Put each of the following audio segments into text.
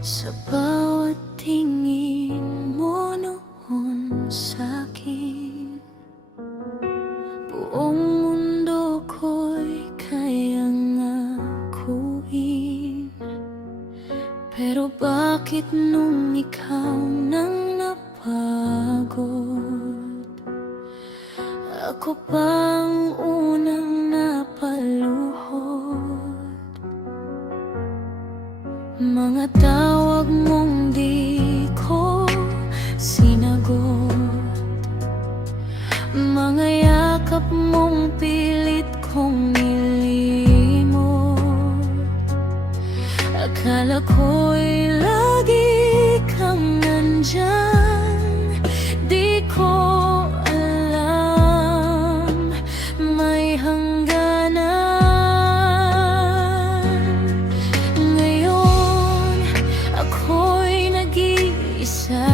Sa bawat tingin mo noon sa'kin, buong mundo ko'y kayang akuin. Pero bakit nung ikaw nang napagod, ako pang unang napaluhod? Mga tawag mong di ko sinagot, mga yakap mong pilit kong nilimot. Akala ko'y lagi kang nandyan, di ko alam may hangganan. Ngayon ako'y nag-iisa,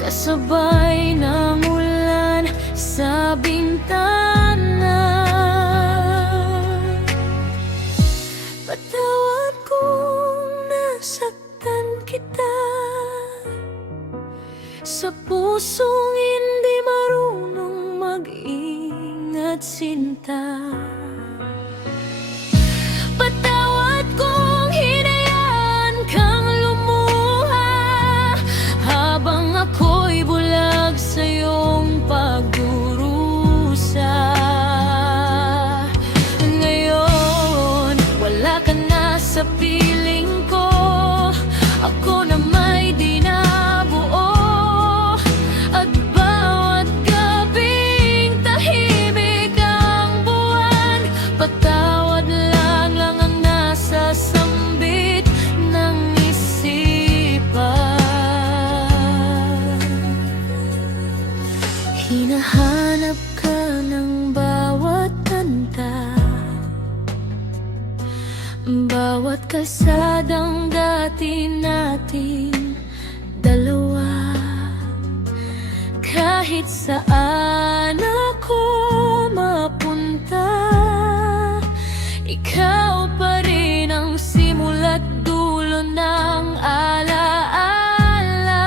kasabay ng ulan sa bintana. Patawad kung nasaktan kita, sa pusong hindi marunong mag-ingat sinta. Patawad kung hinayaan kang lumuha habang ako'y bulag sa iyong pagdurusa. Ngayon, wala ka na sa piling ko, ako na may di nabuo. At bawat gabing tahimik ang buwan, patawad lang ang nasa sambit ng isipan. Hinahanap ka ng bawat tanda, bawat kalsadang dati nating dalawa. Kahit saan ako mapunta, ikaw pa rin ang simula't dulo ng alaala.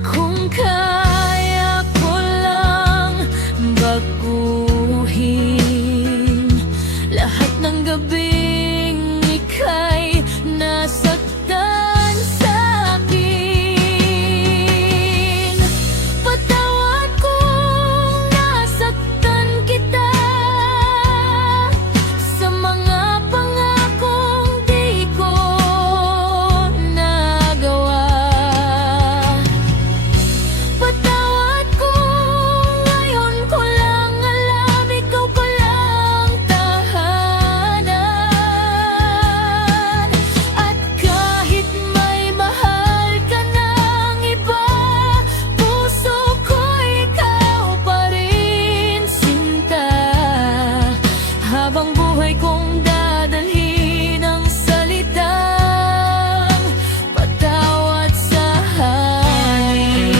Kung kaya ko lang baguhin lahat ng gabing ika'y nasaktan sa'kin. Patawad kung nasaktan kita sa mga pangakong di ko nagawa. Patawad kung ngayon ko lang alam ikaw palang tahanan. At kahit may mahal ka ng iba, puso ko ikaw pa rin sinta. Habang buhay kong dadalhin ang salitang patawad sa halin.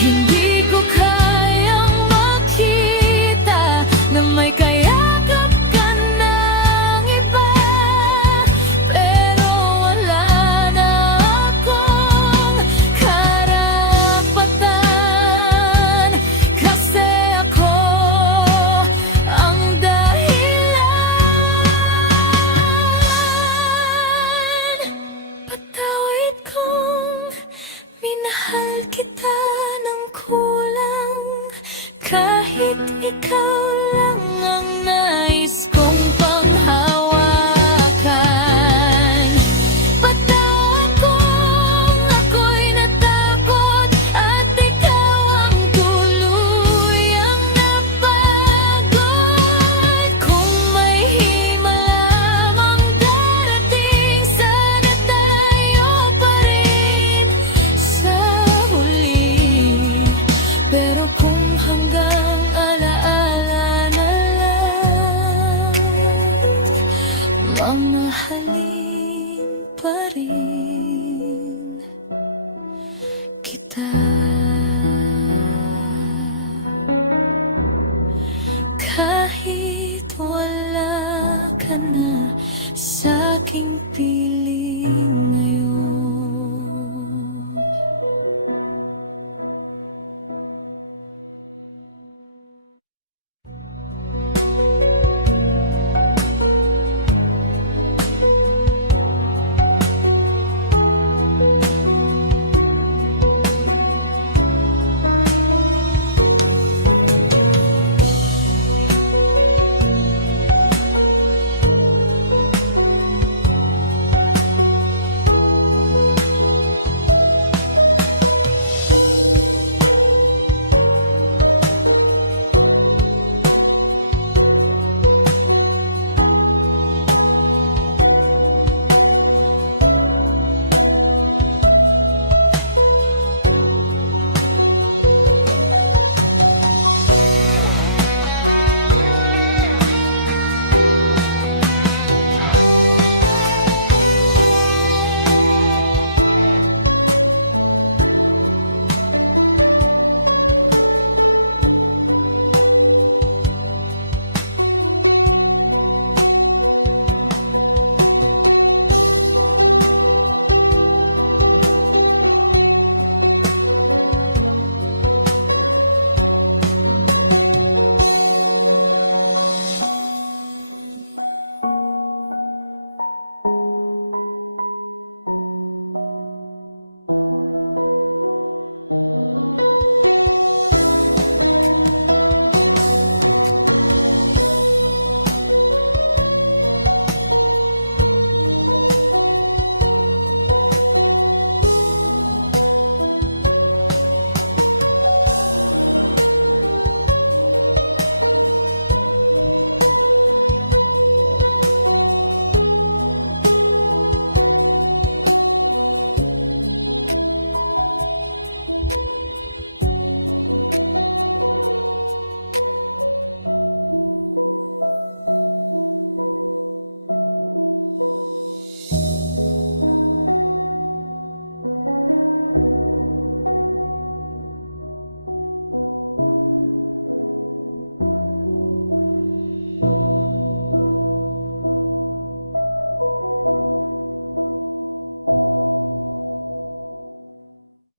Hindi ko kayang makita na may kayakap ka ng iba, pero wala na akong karapatan, kasi ako ang dahilan. Patawad kung minahal kita ng kulang, kahit ikaw lang ang nais kong panghawakan. Patawad kung ako'y natakot at ikaw ang tuluyang napagod. Kung may himala mang darating, sana tayo pa rin sa huli. Pero kung hanggang alaala na lang, mamahalin pa rin kita. aking piling.